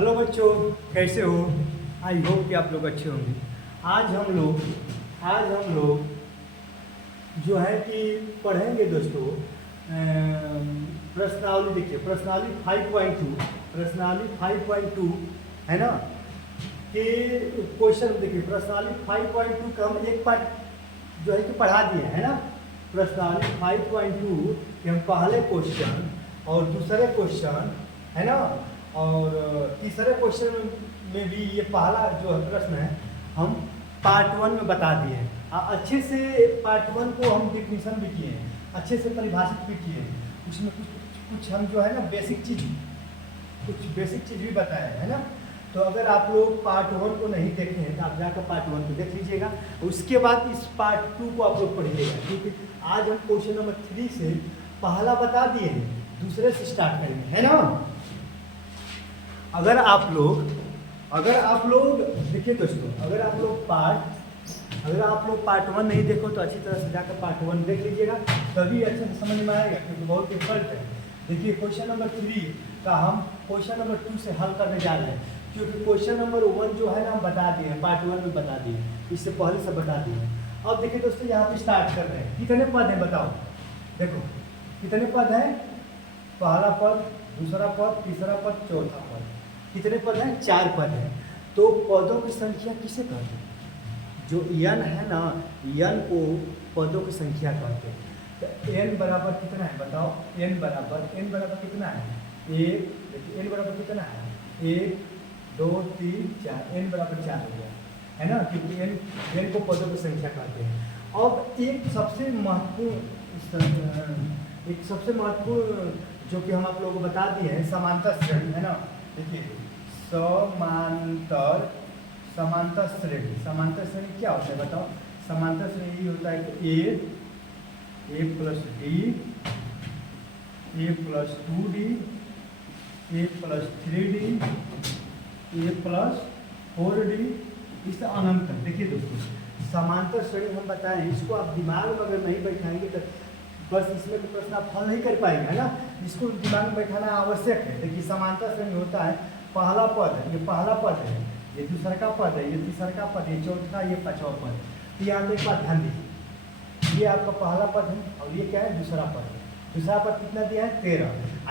Hello बच्चों, कैसे हो? आई होप कि आप लोग अच्छे होंगे। आज हम लोग जो है कि पढ़ेंगे दोस्तों प्रश्नावली। देखिए प्रश्नावली 5.2, प्रश्नावली 5.2 है ना कि क्वेश्चन। देखिए प्रश्नावली 5.2 का हम एक पार्ट जो है कि पढ़ा दिए है ना। प्रश्नावली 5.2 के हम पहले क्वेश्चन और दूसरे क्वेश्चन है ना, और तीसरे क्वेश्चन में भी ये पहला जो है प्रश्न है हम पार्ट 1 में बता दिए हैं। अच्छे से पार्ट 1 को हम डिफिनीशन भी किए हैं, अच्छे से परिभाषित भी किए हैं। उसमें कुछ हम जो है ना कुछ बेसिक चीज़ भी बताए हैं ना। तो अगर आप लोग पार्ट 1 को नहीं देखे हैं तो आप जाकर पार्ट 1 को देख लीजिएगा, उसके बाद इस पार्ट 2 को आप लोग पढ़िएगा। क्योंकि आज हम क्वेश्चन नंबर 3 से पहला बता दिए हैं, दूसरे से स्टार्ट करेंगे है ना। अगर आप लोग देखिए दोस्तों, अगर आप लोग पार्ट 1 नहीं देखो तो अच्छी तरह से जाकर पार्ट 1 देख लीजिएगा, तभी अच्छे से समझ में आएगा, क्योंकि बहुत डिफिकल्ट है। देखिए क्वेश्चन नंबर 3 का हम क्वेश्चन नंबर 2 से हल करने जा रहे हैं, क्योंकि क्वेश्चन नंबर 1 जो है ना हम बता दिए हैं, पार्ट 1 में बता दिए, इससे पहले से बता दिए। अब देखिए दोस्तों यहाँ पे स्टार्ट कर रहे हैं। कितने पद हैं बताओ? देखो कितने पद हैं? पहला पद, दूसरा पद, तीसरा पद, चौथा पद। कितने पद हैं? 4 पद हैं। तो पदों की संख्या किसे कहते हैं? जो n है ना, n को पदों की संख्या कहते हैं। तो n बराबर कितना है बताओ? n बराबर कितना है? 1। देखिए n बराबर कितना है? 1 2 3 4। n बराबर 4 हो गया है ना, क्योंकि n को पदों की संख्या कहते हैं। अब एक सबसे महत्वपूर्ण जो कि हम आप लोगों को बता दिए हैं, समांतर श्रेणी है ना। देखिए समांतर श्रेणी क्या होता है बताओ? समांतर श्रेणी होता है कि a plus d, a plus 2d, a plus 3d, a plus 4d, इससे अनंत। देखिए दोस्तों समांतर श्रेणी हम बताएं, इसको आप दिमाग में अगर नहीं बैठाएंगे तो बस इसमें तो प्रश्न आप हल नहीं कर पाएंगे है ना। इसको दिमाग में बैठाना आवश्यक है। देखिए समांतर श्रेणी होता है, पहला पद है, ये पहला पद है, ये दूसरा का पद है, ये तीसरा का पद, ये चौथा, ये पांचवा पद। तो यहाँ पे एक बात ध्यान दीजिए, ये आपका पहला पद है और ये क्या है? दूसरा पद है। दूसरा पद कितना दिया है? 13।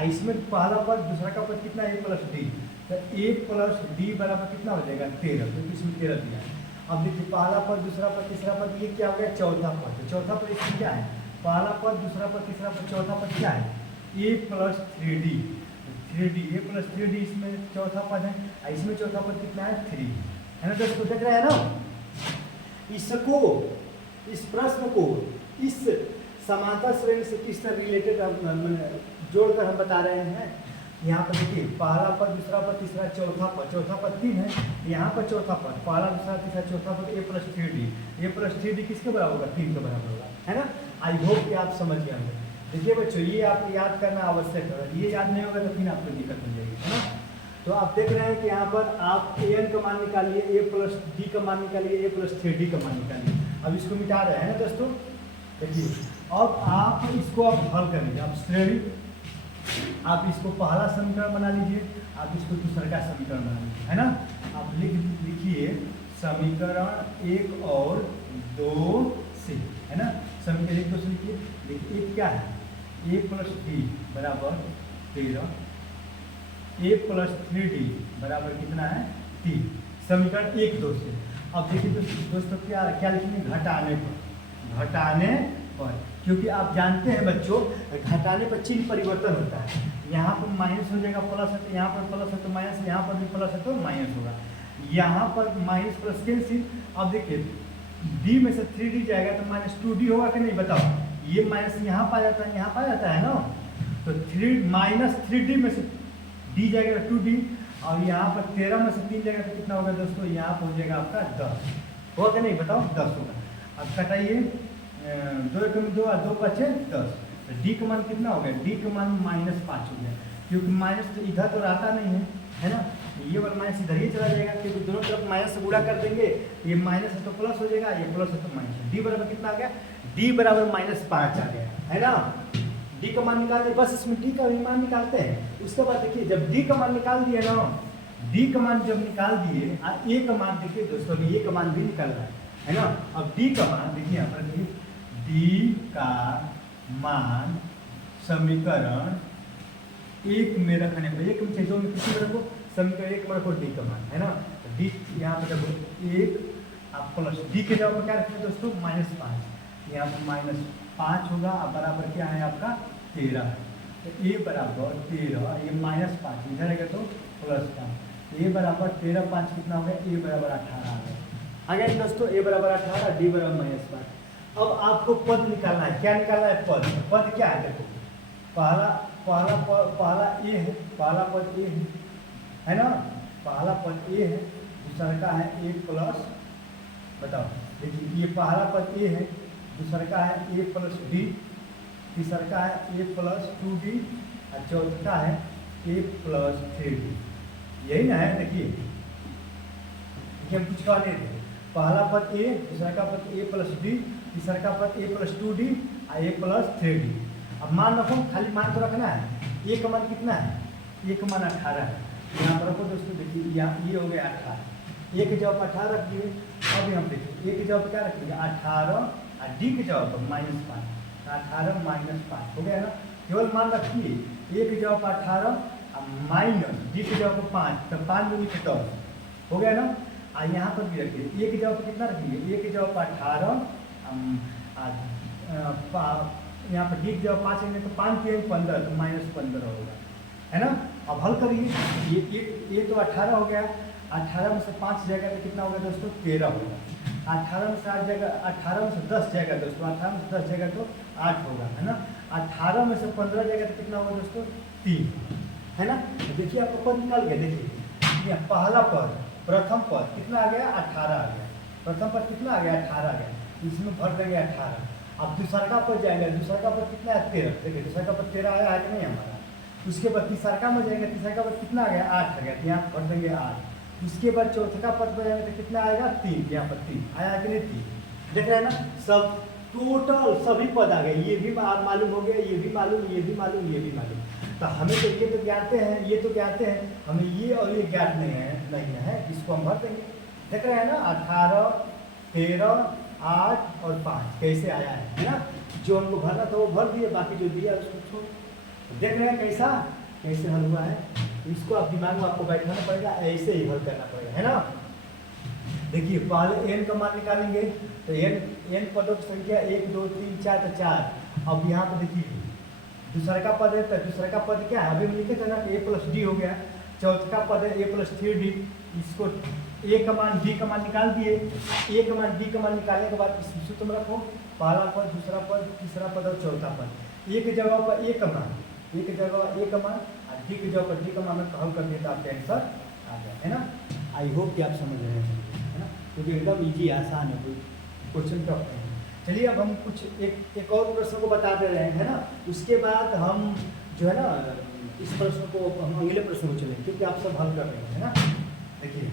इसमें पहला पद दूसरा का पद कितना है? a plus D. तो a प्लस डी बराबर कितना हो जाएगा? 13। तो इसमें 13 दिया है। अब देखिए पहला पद, दूसरा पद, तीसरा पद, ये क्या हो गया? चौथा पद। तो चौथा पद इसमें क्या है? पहला पद, दूसरा पद, तीसरा पद, चौथा पद क्या है? a plus 3d। a plus 3d इसमें चौथा पद है, इसमें चौथा पद कितना है? 3 है ना दोस्तों। देख रहे हैं ना? इस प्रश्न को इस समांतर श्रेणी से किस तरह रिलेटेड जोड़कर हम बता रहे हैं। यहाँ पर देखिए पहला पद, दूसरा पद, तीसरा, चौथा पद। चौथा पद 3 है, यहाँ पर चौथा पद, पहला, दूसरा, तीसरा, चौथा पद a plus 3d। a plus 3d किसके बराबर होगा? 3 के बराबर होगा है ना। आई होप कि आप समझ गए होंगे। देखिए बच्चों ये आप याद करना आवश्यक है, ये याद नहीं होगा तो फिर आपको दिक्कत हो जाएगी है ना। तो आप देख रहे हैं कि यहाँ पर आप an का मान निकालिए, a प्लस d का मान निकालिए, a प्लस 3d का मान निकालिए। अब इसको मिटा रहे हैं ना दोस्तों। देखिए अब आप इसको आप हल कर लीजिए। आप श्रेणी, आप इसको पहला समीकरण बना लीजिए, आप इसको दूसरा का समीकरण बना लीजिए है ना। आप लिखिए समीकरण 1 और 2 से है ना। समीकरण 1 2 से लिखिए। देखिए एक क्या है? a प्लस d बराबर 13, a प्लस 3d बराबर कितना है? 3। समीकरण 1 2 से। अब देखिए दोस्तों क्या लिखेंगे? घटाने पर, क्योंकि आप जानते हैं बच्चों घटाने पर चिन्ह परिवर्तन होता है। यहाँ पर माइनस हो जाएगा, प्लस है तो यहाँ पर प्लस है तो माइनस, यहाँ पर भी प्लस है तो माइनस होगा। यहाँ पर माइनस प्लस कैंसिल। अब देखिए d में से 3d जाएगा तो माइनस 2d होगा कि नहीं बताओ? ये माइनस यहाँ पा जाता है, यहाँ पा जाता है ना। तो माइनस 3d में से d जाएगा 2d, और यहाँ पर 13 में से 3 जाएगा तो कितना होगा दोस्तों? यहाँ पर हो जाएगा आपका 10 होगा कि नहीं बताओ? 10 होगा। अब कटाइए, 2 में 2 और 2 बचे 10। तो डी का मान कितना हो गया? डी का मान -5 हो गया, क्योंकि माइनस तो इधर तो रहता नहीं है ना। ये वाला माइनस इधर ही चला जाएगा, क्योंकि दोनों तरफ माइनस से गुणा कर देंगे। ये माइनस है तो प्लस हो जाएगा, ये प्लस है तो माइनस। डी बराबर कितना आ गया? डी बराबर -5 आ गया है ना। डी का मान निकालते, बस इसमें डी का मान निकालते हैं। उसके बाद देखिए जब डी का मान निकाल दिए ना, डी का मान जब निकाल दिए और ए का मान देखिए दोस्तों, अभी ए का मान भी निकल रहा है ना। अब डी का मान देखिए यहाँ पर देखिए, डी का मान समीकरण एक में रखने पर, एक में चाहिए, दो में किसी में रखो, समीकरण एक में रखो डी का मान, है ना। डी यहाँ पर रखो एक, आप प्लस डी के जगह पर क्या रखेंगे दोस्तों, -5, यहाँ पर -5 होगा, अब बराबर क्या है आपका 13, तो ए बराबर 13, ये -5 इधर आएगा तो +5, ए बराबर 13, 5 कितना हो गया, ए बराबर 18 आ गया दोस्तों, ए बराबर 18, डी बराबर -5। अब आपको पद निकालना है, क्या निकालना है, पद। पद क्या है देखो, पहला ए है, पहला पद ए है ना, पहला पद ए है, दूसरा का है ए प्लस, बताओ देखिए ये पहला पद ए है, दूसरा का है ए प्लस डी, तीसरा का है ए प्लस 2d और चौथा का है ए प्लस 3d, यही ना है। देखिए हम कुछ कहने थे, पहला पद ए, दूसरा का पद ए प्लस डी, तीसरा का पद ए प्लस 2d और ए प्लस 3d। अब मान रखो, खाली मान तो रखना है, ए का मान कितना है, ए का मान 18 है, यहाँ पर रखो दोस्तों, देखिए यहाँ ये हो गया 18, ए के जवाब 18 रख दिए। अब हम देखिए ए के जवाब क्या रखेंगे 18 और डी के जवाब पर -5, 18 -5 हो गया ना। केवल मान रखिए, ए के जवाब 18 और माइनस डी के जवाब पर 5, तो 5 दूनी 10 हो गया ना। और यहाँ पर भी रखिए, ए के जवाब पर कितना रखेंगे, ए के जवाब पर 18, यहाँ पर डी के जवाब 5 है तो 5 के 15, तो -15 होगा, है ना। अब हल करिए, ये तो 18 हो गया, 18 में से 5 जाएगा तो कितना होगा दोस्तों, 13 होगा। 18 में से 8 जाएगा, 18 में से 10 जाएगा दोस्तों, 18 में से 10 जाएगा तो 8 होगा, है ना। 18 में से 15 जाएगा तो कितना होगा दोस्तों, 3, है ना। तो देखिए आपको पद निकाल गया, देखिए यहाँ पहला पद, प्रथम पद कितना आ गया, 18 आ गया, प्रथम पद कितना आ गया, 18 आ गया, इसमें भर देंगे 18। अब दूसरा का पद जाएगा, दूसरा का पद कितना है, 13, देखिए दूसरा का पद 13 आया है कि नहीं हमारा। उसके बाद तीसरा का में जाएगा, तीसरा का पद कितना आ गया, 8 आ गया, यहाँ भर देंगे 8। उसके बाद चौथे का पद पर जाएगा तो कितना आएगा, 3, यहाँ पर 3 आया है कि नहीं, 3, देख रहे हैं ना। सब टोटल सभी पद आ गए, ये भी मालूम हो गया, ये भी मालूम, ये भी मालूम, ये भी मालूम। तो हमें तो ये तो ज्ञाते हैं, ये तो ज्ञाते हैं, हमें ये और ये ज्ञात नहीं है, इसको हम भर देंगे। देख रहे हैं ना, 18, 13, 8 और 5 कैसे आया है ना। जो हमको भरना था वो भर दिए, बाकी जो दिया उसको छोड़। देख रहे हैं कैसे हल हुआ है। इसको आप दिमाग में आपको बैठाना पड़ेगा, ऐसे ही हल करना पड़ेगा, है ना। देखिए पहले n का मान निकालेंगे, तो n पदों की संख्या 1 2 3 4 तो 4। अब यहाँ पर देखिए दूसरा का पद है, तो दूसरा का पद क्या है, अभी हम लिखे थे ना, a प्लस डी हो गया। चौथा का पद है a प्लस 3d, इसको a का मान d का मान निकाल दिए। a का मान d का मान निकालने के बाद इस सूत्र में रखो, पहला पद, दूसरा पद, तीसरा पद और चौथा पद। a के जगह पर a का मान, a के जगह a का मान और d के जगह पर d का मान हल कर दिया तो आपका आंसर आ गया, है ना। आई होप कि आप समझ रहे हैं, है ना, क्योंकि एकदम ईजी आसान है, कोई क्वेश्चन टफ नहीं है। चलिए अब हम कुछ एक और प्रश्न को बता दे रहे हैं, है ना। उसके बाद हम जो है ना इस प्रश्न को, हम अगले प्रश्न को चलेंगे, क्योंकि आप सब हल कर रहे हैं, है ना। देखिए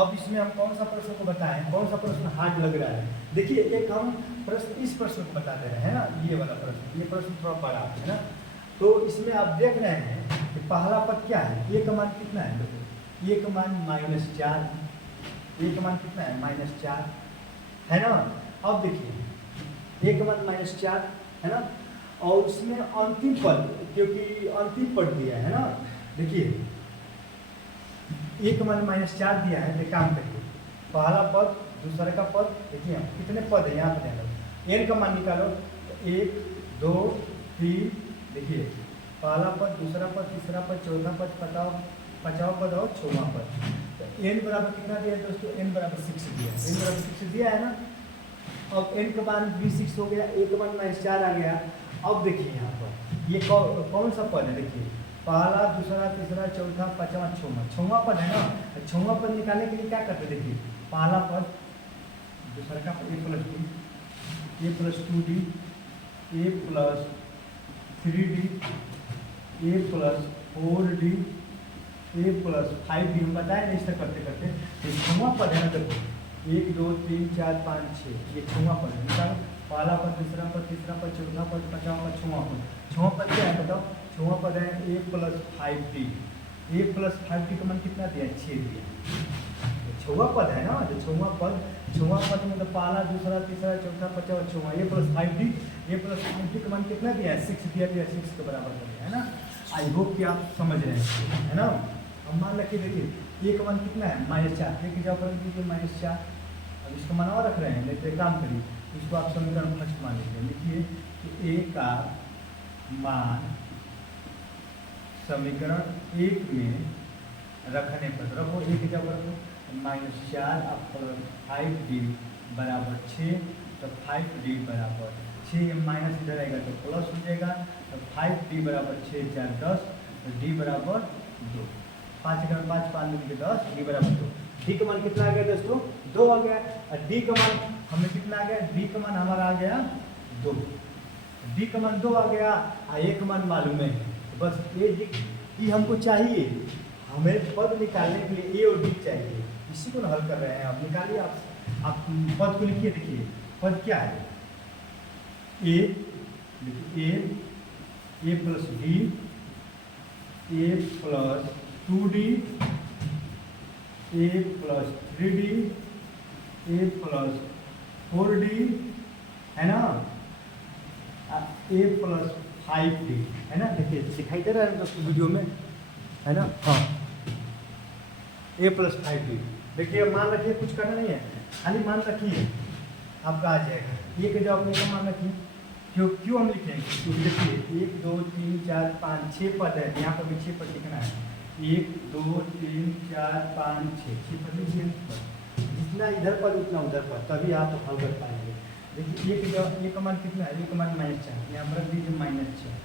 अब इसमें हम कौन सा प्रश्न को बताएं, कौन सा प्रश्न हार्ड लग रहा है। देखिए एक हम प्रश्न, इस प्रश्न को बता दे रहे हैं ना, ये वाला प्रश्न, ये प्रश्न थोड़ा बड़ा है ना। तो इसमें आप देख रहे हैं कि पहला पद क्या है, ए का मान कितना है, देखो ए का मान -4, ए का मान कितना है, -4, है ना। अब देखिए ए का मान -4 है ना, और उसमें अंतिम पद, क्योंकि अंतिम पद दिया है ना। देखिए ए का मान -4 दिया है, तो काम करिए, पहला पद, दूसरा का पद, देखिए कितने पद है यहाँ पर, एन का मान निकालो, 1 2 3, देखिए पहला पद, दूसरा पद, तीसरा पद, चौथा पद, पांचवा पद और 6वां पद। तो n बराबर कितना दिया है दोस्तों, n बराबर 6 दिया है, n बराबर 6 दिया है ना। अब n का मान भी 6 हो गया, a का मान -4 आ गया। अब देखिए यहाँ पर ये कौन सा पद है, देखिए पहला, दूसरा, तीसरा, चौथा, पांचवा, 6वां पद है ना। 6वां पद निकालने के लिए क्या करते, देखिए पहला पद, दूसरा का पद a plus 2d, a plus 3d, a plus 4d, a plus 5d, हम बताए ना इस तरह करते करते। तो 6वां पद है ना, देखो 1 2 3 4 5 6, ये 6वां पद है, निकालो पहला पद, दूसरा पद, तीसरा पद, चौथा पद, पांचवा पद, 6वां पद। 6वां पद क्या है बताओ, 6वां पद है a plus 5d, A plus 5d का मान कितना दिया, 6 दिया। छवा पद है ना, जो छवा पद में तो पहला दूसरा तीसरा चौथा पांचवा छवा, ए प्लस 5d का मान कितना दिया है, 6 दिया, 6 के बराबर हो गया है ना। आई होप कि आप समझ रहे हैं, है ना। अब मान रखिए, देखिए ए का मान कितना है, -4, ए की जगह पर लीजिए -4। अब इसका मान और रख रहे हैं, नहीं तो एक काम करिए, इसको आप समीकरण फर्स्ट मान लीजिए, लिखिए कि ए का मान समीकरण 1 में रखने पर, रखो ए की जगह रखो -4 अब 5d बराबर 6, तो 5d बराबर 6, माइनस इधर आएगा तो प्लस हो जाएगा, तो 5d बराबर 6 4 10, तो d बराबर 2, 5 का 5 5 मिलकर 10, d बराबर 2। d का मान कितना आ गया दोस्तों, 2 आ गया। और d का मान हमें कितना आ गया, d का मान हमारा आ गया 2, d का मान 2 आ गया, और a का मान मालूम है, तो बस ये हमको चाहिए, हमें पद निकालने के लिए a और d चाहिए, इसी को हल कर रहे हैं। आप निकालिए, आप पद को लिखिए, देखिए पद क्या है, ए प्लस b, ए प्लस 2d, ए प्लस 3d, ए प्लस 4d, है ना, ए प्लस 5d, है ना। देखिए दिखाई दे रहा है दोस्तों वीडियो में, है ना। हाँ, ए प्लस 5d। देखिए मान रखिए, कुछ करना नहीं है, खाली मान रखिए, आपका आ जाएगा। ये के जवाब में मान रखिए, क्यों हम लिखेंगे, क्योंकि देखिए 1 2 3 4 5 6 पद है, यहाँ पर भी 6 पद लिखना है, 1 2 3 4 5 6 पद लिखिए, जितना इधर पद उतना उधर पद, तभी आप हल कर पाएंगे। देखिए ये का मान कितना है, ये का मान -4, यहाँ पर रख दीजिए -6,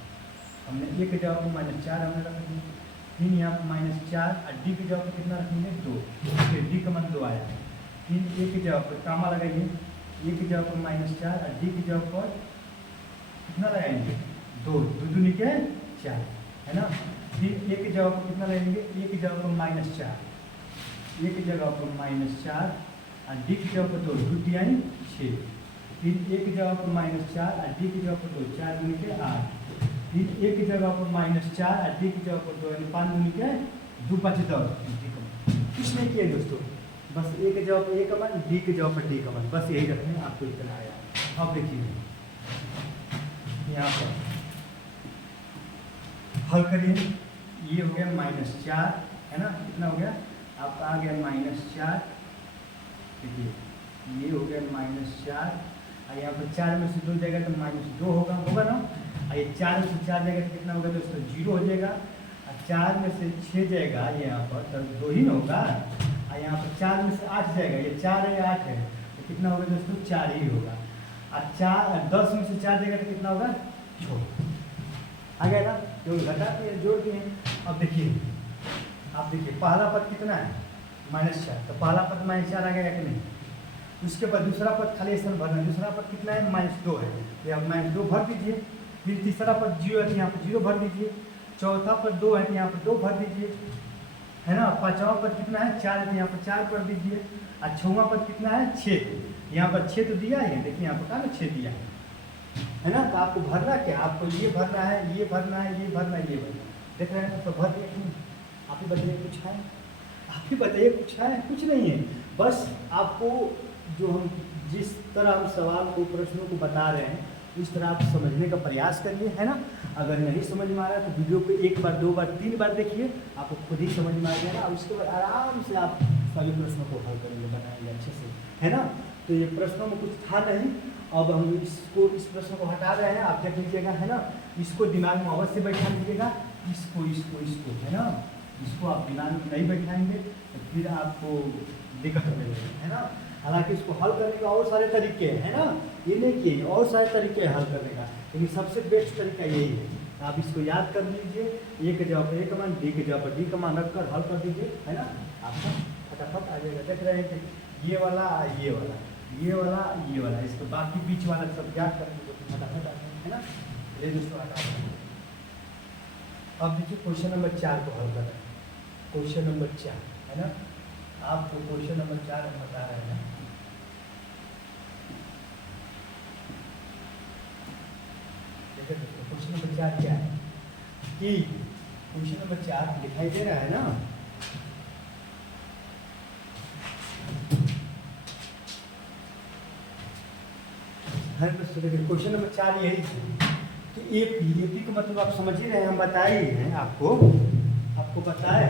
हमने ए के जवाब में -4 हमने रख दिया, फिर यहाँ पर -4, और डी के जवाब पर कितना रखेंगे 2, फिर डी का मान 2 आया, फिर ए के जवाब पर कामा लगाइए, ए के जवाब पर -4 और डी के जवाब पर कितना लगाएंगे 2, 2 दूनी के 4, है ना। फिर ए के जवाब पर कितना लगाएंगे, ए के जवाब पर -4, ए की जगह पर -4 और डी की जगह पर 2, 2 तिहाई 6, फिर ए की जगह पर -4 और डी की जगह पर 2, 4 दूनी के 8, फिर ए की जगह पर -4 और डी की जगह पर 2, यानी 5 दूनी के 2 5 10। कुछ नहीं किए दोस्तों, बस ए के जगह पर ए का मान, डी के जगह पर डी का मान, बस यही रखने आपको इतना आया। अब देखिए यहाँ पर हल करिए, ये हो गया -4, है ना, कितना हो गया आपका आ गया -4, देखिए ये हो गया -4, और यहाँ पर 4 में से 2 जाएगा तो -2 होगा ना, और ये 4 में से 4 जाएगा तो कितना होगा दोस्तों 0 हो जाएगा, और 4 में से 6 जाएगा यहाँ पर तो 2 ही ना होगा, और यहाँ पर 4 में से 8 जाएगा, ये 4 है 8 है तो कितना होगा दोस्तों 4 ही होगा, और 10 में से 4 जाएगा तो कितना होगा 6 आ गया ना, जो घटा दिए जोड़ दिए। अब देखिए आप देखिए पहला पद कितना है -4, तो पहला पद -4 आ गया कि नहीं, उसके बाद दूसरा पद खाली स्थान भरना, दूसरा पद कितना है -2 है, तो आप -2 भर दीजिए, फिर तीसरा पद 0 है तो यहाँ पर 0 भर दीजिए, चौथा पद 2 है तो यहाँ पर 2 भर दीजिए, है ना, पांचवा पद कितना है 4 है तो यहाँ पर 4 भर दीजिए, और छठवां पद कितना है 6, यहाँ पर 6 तो दिया है, देखिए यहाँ पर कहाँ 6 दिया है ना। तो आपको भरना क्या, आपको ये भरना है, ये भरना है, ये भरना है, ये भरना, देख रहे हैं तो भर दिए। आप ही बताइए कुछ है, आप ही बताइए कुछ है, कुछ नहीं है, बस आपको जो हम जिस तरह हम सवाल को प्रश्नों को बता रहे हैं उस तरह आप समझने का प्रयास करिए, है ना। अगर नहीं समझ में आ रहा है तो वीडियो को 1 बार 2 बार 3 बार देखिए, आपको खुद ही समझ में आ जाएगा, और उसके बाद आराम से आप सभी प्रश्नों को हल करेंगे, बनाएंगे अच्छे से, है ना। तो ये प्रश्नों में कुछ था नहीं, अब हम इस प्रश्न को हटा रहे हैं, आप देख लीजिएगा, है ना। इसको दिमाग में अवश्य बैठा लीजिएगा, इसको है ना, इसको आप दिमाग में नहीं बैठाएंगे तो फिर आपको दिक्कत हो जाएगी, है ना। हालांकि इसको हल करने का और सारे तरीके हैं, है ना, ये नहीं किए, और सारे तरीके हैं हल करने का, लेकिन सबसे बेस्ट तरीका यही है। आप इसको याद कर लीजिए, ए के जवाब पर ए का मान, डी के जवाब पर डी का मान रखकर हल कर दीजिए, है ना, आपका फटाफट आ जाएगा। देख रहे हैं कि ये वाला ये वाला ये वाला ये वाला, इसको बाकी बीच वाला सब याद करने को फटाफट आ जाएगा, है ना। ये दोस्तों हटा देंगे। अब देखिए क्वेश्चन नंबर 4 को हल कर रहे हैं, क्वेश्चन नंबर 4, है ना, आपको क्वेश्चन नंबर 4 हम बता रहे हैं। देखिए दोस्तों क्वेश्चन नंबर 4 क्या है कि क्वेश्चन नंबर 4 दिखाई दे रहा है ना। दोस्तों देखिए क्वेश्चन नंबर 4 यही है कि एपी का मतलब आप समझ ही रहे हैं, हम बताए ही हैं आपको बताए।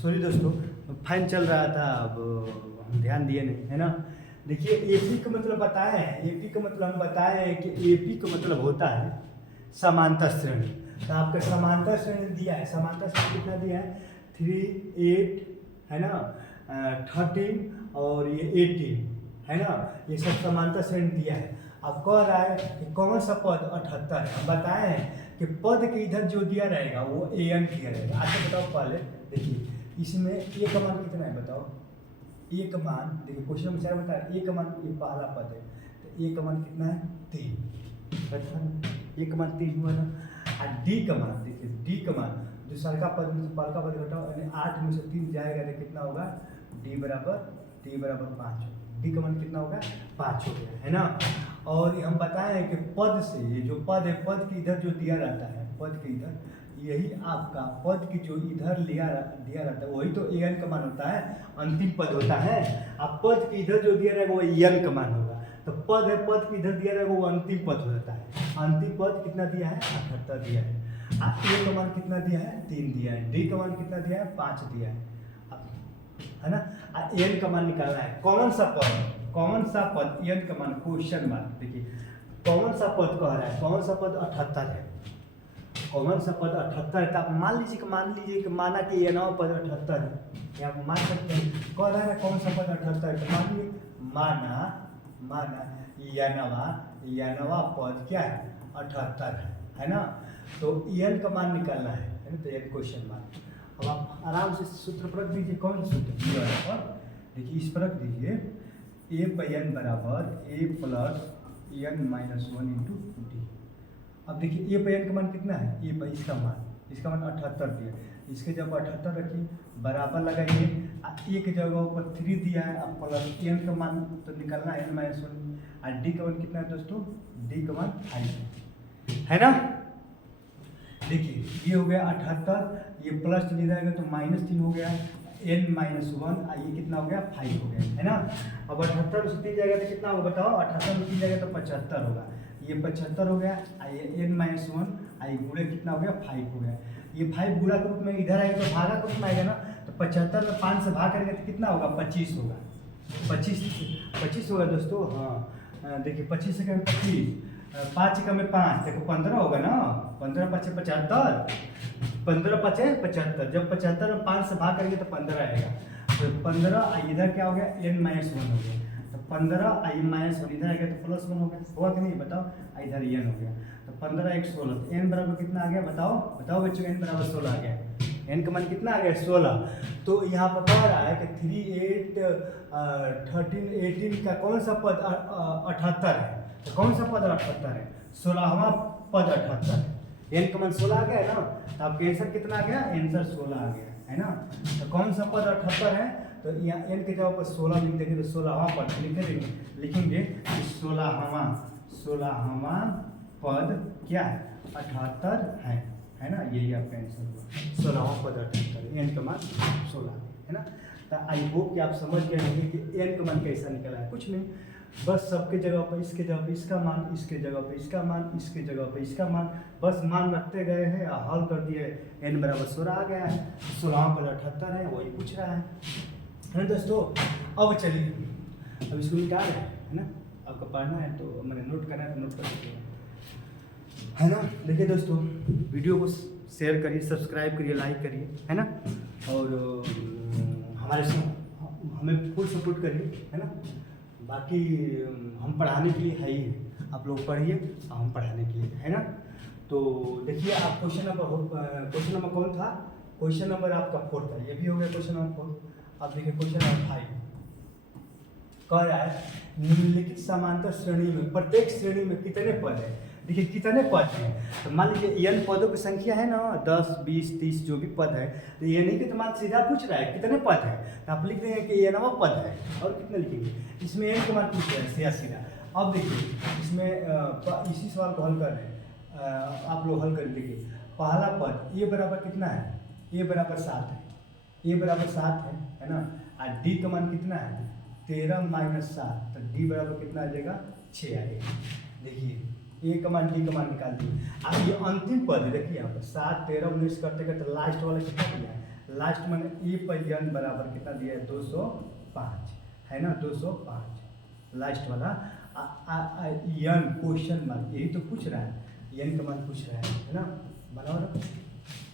सॉरी दोस्तों, फाइन चल रहा था, अब हम ध्यान दिए नहीं, है ना। देखिए एपी का मतलब बताए हैं, एपी का मतलब हम बताए हैं कि एपी का मतलब होता है समांतर श्रेणी। तो आपका समांतर श्रेणी दिया है, समांतर श्रेणी कितना दिया है 3, 8 है ना, 13 और ये 18 है ना, ये सब समांतर श्रेणी दिया है। अब कह रहा है कि कौन सा पद 78 है। हम बताए हैं कि पद के इधर जो दिया रहेगा वो an दिया रहेगा। अच्छा बताओ पहले, देखिए इसमें ए का मान कितना है बताओ। ए का मान देखिए क्वेश्चन नंबर 4 बता रहा है, ए का मान ये पहला पद है, तो ए का मान कितना है 3, ए का मान 3 हुआ ना। और डी का मान देखिए, डी का मान दूसरा का पद में से पहला पद घटाओ, यानी 8 में से 3 जाएगा तो कितना होगा डी बराबर 5। डी का मान कितना होगा 5 हो गया, है ना। और हम बताएं कि पद से ये जो पद है, पद के इधर जो दिया रहता है, पद के इधर यही आपका पद की जो इधर दिया रहता है वही तो an का मान होता है, अंतिम पद होता है। अब पद के इधर जो दिया रहेगा वो n का मान होगा। तो पद है, पद के इधर दिया रहेगा वो अंतिम पद हो जाता है। अंतिम पद कितना दिया है 78 दिया है। a का मान कितना दिया है 3 दिया है, d का मान कितना दिया है 5 दिया है ना। n का मान निकालना है, कौन सा पद n का मान क्वेश्चन मार्क। देखिए कौन सा पद कह रहा है, कौन सा पद 78 है, कौन सा पद 78 है। तो आप मान लीजिए कि माना कि ये नवा पद 78 है, आप मान सकते हैं। कह रहा है कौन सा पद 78 है, तो मानिए माना यह नवा पद क्या है 78 है ना। तो n का मान निकालना है ना, तो n क्वेश्चन मार्क। अब आप आराम से सूत्र पर रख दीजिए, कौन सा सूत्र देखिए इस पर रख दीजिए, a पर n बराबर a plus n minus 1 into D. अब देखिए a पर n का मान कितना है, a पर इसका मान 78 दिया, इसके जब 78 रखिए बराबर लगाइए, a के जगह पर 3 दिया है, अब प्लस n का मान तो निकालना है n माइनस 1, और d का मान कितना है दोस्तों, d का मान 5 है ना। देखिए ये हो गया 78, ये प्लस ले जाएगा तो -3 हो गया, n माइनस 1, ये कितना हो गया 5 हो गया, है ना। अब 78 में 3 जाएगा तो कितना होगा बताओ, 78 में 3 जाएगा तो 75 होगा, ये 75 हो गया, ये n माइनस 1, ये गुणे कितना हो गया 5 हो गया। ये 5 गुणा के रूप में इधर आएगा तो भागा के रूप में आएगा ना, तो 75 में 5 से भाग करेंगे तो कितना होगा 25 होगा, 25 होगा दोस्तों। हाँ देखिए 25 से कम 25, 5 का में 5 देखो 15 होगा ना, 15 × 5 = 75, 15 × 5 = 75, जब 75 में 5 से भाग करेंगे तो 15 आएगा, तो 15 इधर क्या हो गया n माइनस 1 हो गया, तो 15 माइनस 1 इधर आएगा तो प्लस 1 हो गया, होगा कि नहीं बताओ, इधर n हो गया, तो 15 × 1 = 16, तो n बराबर कितना आ गया बताओ बच्चों, n बराबर 16 आ गया, n का मान कितना आ गया 16। तो यहाँ पर कह रहा है कि 3, 8, 13, 18 का कौन सा पद 78 है, तो कौन सा पद 78 है, 16वां पद 78 है, n का मान 16 आ गया है ना। तो आपका आंसर कितना आ गया, आंसर 16 आ गया, है ना। तो कौन सा पद 78 है, तो यहाँ n के जगह पर 16 लिख देंगे, तो 16वां पद लिखेंगे कि 16वां पद क्या है 78 है ना, यही आपका आंसर हुआ, 16वां पद 78, n का मान 16 है ना। तो आई होप कि आप समझ गए होंगे कि n का मान कैसा निकला है। कुछ नहीं, बस सबके जगह पर इसके जगह पर इसका मान, इसके जगह पर इसका मान, इसके जगह पर इसका मान, बस मान रखते गए हैं, हल कर दिए, n बराबर 16 आ गया है, 16वां पद 78 है, वही पूछ रहा है दोस्तों। अब चलिए अब इसको निकाल रहे हैं, है ना, आपको पढ़ना है तो मैंने नोट करना है तो नोट कर सकते है ना। देखिए दोस्तों वीडियो को शेयर करिए, सब्सक्राइब करिए, लाइक करिए, है ना, और हमें फुल सपोर्ट करिए, है ना। बाकी हम पढ़ाने के लिए है ही, आप लोग पढ़िए और हम पढ़ाने के लिए, है ना। तो देखिए आप क्वेश्चन नंबर कौन था, क्वेश्चन नंबर आपका 4 था, ये भी हो गया क्वेश्चन नंबर 4। अब देखिए क्वेश्चन नंबर 5 कह रहा है निम्नलिखित समांतर श्रेणी में प्रत्येक श्रेणी में कितने पद है। देखिए कितने पद हैं, तो मान लीजिए n पदों की संख्या है ना 10, 20, 30 जो भी पद है, तो ये नहीं कि तो मान सीधा पूछ रहा है कितने पद है, तो आप लिख देंगे कि ये नवा पद है, और कितने लिखेंगे, इसमें n के मान पूछ रहा है सीधा। अब देखिए इसमें इसी सवाल को हल कर रहे हैं, आप लोग हल कर देखिए। पहला पद ए बराबर कितना है, ए बराबर 7 है, ए बराबर 7 है ना। और डी का मान कितना है 13 माइनस 7, तो डी बराबर कितना आ जाएगा 6 आएगा। देखिए ए का मान डी का मान निकाल दिए। अब ये अंतिम पद है, देखिए यहाँ पर 7 13 19 करते करते लास्ट वाला कितना दिया है, लास्ट में ए पर यन बराबर कितना दिया है 205 है ना, 205 लास्ट वाला। यन क्वेश्चन मार्क यही तो पूछ रहा है, यन का मान पूछ रहा है ना। बराबर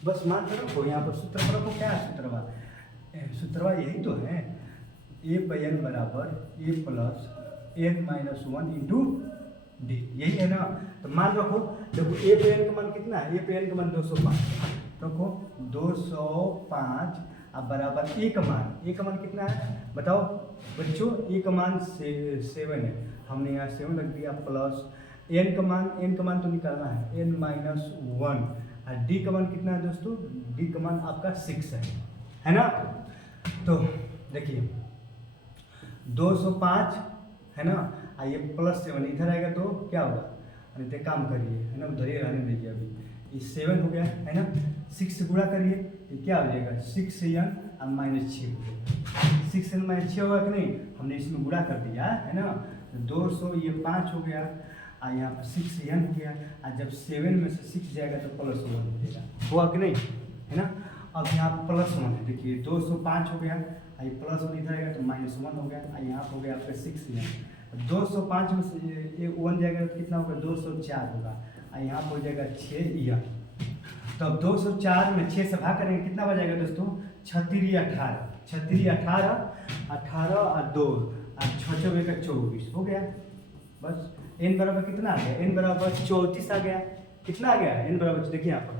बस मान कर रखो, यहाँ पर सूत्र पर रखो, क्या है सूत्रवा, सूत्रवा यही तो है, ए पर एन बराबर a plus n minus 1 into d, यही है ना। तो मान रखो, देखो ए पे एन का मान कितना है, ए पे एन का मान 205 रखो, 205 अब बराबर ए का मान कितना है बताओ बच्चों, ए का मान 7 है, हमने यहाँ 7 रख दिया, प्लस एन का मान तो निकालना है एन माइनस 1, और डी का मान कितना है दोस्तों, डी का मान आपका 6 है ना। तो देखिए 205 है ना, ये प्लस 7 इधर आएगा तो क्या होगा, नहीं तो काम करिए है ना, उधर ही रहने दीजिए, अभी ये 7 हो गया है ना, 6 से गुणा करिए, ये क्या हो जाएगा 6 एन और माइनस 6 हो जाएगा, 6 एन माइनस 6 होगा कि नहीं, हमने इसमें गुणा कर दिया है ना। 200 ये 5 हो गया, और यहाँ पर 6 एन हो गया, और जब 7 में से 6 जाएगा तो प्लस 1 हो जाएगा, हुआ कि नहीं है ना। अब यहाँ प्लस 1 है, देखिए 205 हो गया, ये प्लस 1 इधर आएगा तो माइनस 1 हो गया, यहाँ हो गया आपका 6 एन, 205 में से ये 1 जाएगा तो कितना होगा 204 होगा, और यहाँ हो जाएगा 6 एन। तो अब 204 में 6 से भाग करेंगे कितना बच जाएगा दोस्तों, 36 18 18 और 2 और 6 का 24 हो गया। बस एन बराबर कितना आ गया, एन बराबर 34 आ गया, कितना आ गया एन बराबर, देखिए यहाँ पर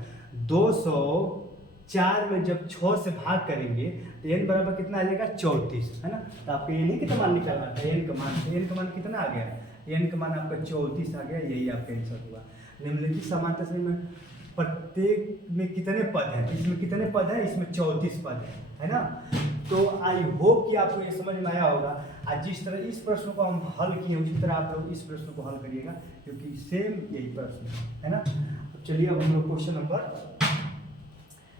204 में जब 6 से भाग करेंगे तो एन बराबर कितना आ जाएगा 34 है ना। तो आपको एन ही कितना मान निकालना था, एन का मान कितना आ गया, एन का मान आपका 34 आ गया, यही आपका आंसर हुआ। निम्नलिखित समांतर श्रेणी में प्रत्येक में कितने पद हैं, इसमें कितने पद हैं, इसमें 34 पद है ना। तो आई होप कि आपको ये समझ में आया होगा, आज जिस तरह इस प्रश्न को हम हल किए उसी तरह आप लोग इस प्रश्न को हल करिएगा, क्योंकि सेम यही प्रश्न है ना। तो चलिए अब हम लोग क्वेश्चन नंबर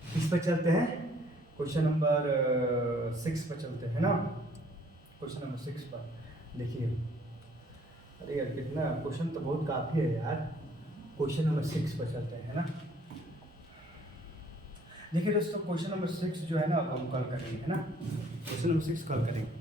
किस पर चलते हैं, क्वेश्चन नंबर 6 पर चलते हैं ना। क्वेश्चन नंबर 6 पर देखिए, अरे यार कितना क्वेश्चन तो बहुत काफ़ी है यार। क्वेश्चन नंबर 6 पर चलते हैं ना। देखिए दोस्तों क्वेश्चन नंबर 6 जो है ना अब हम कल करेंगे है ना, क्वेश्चन नंबर 6 कल करेंगे।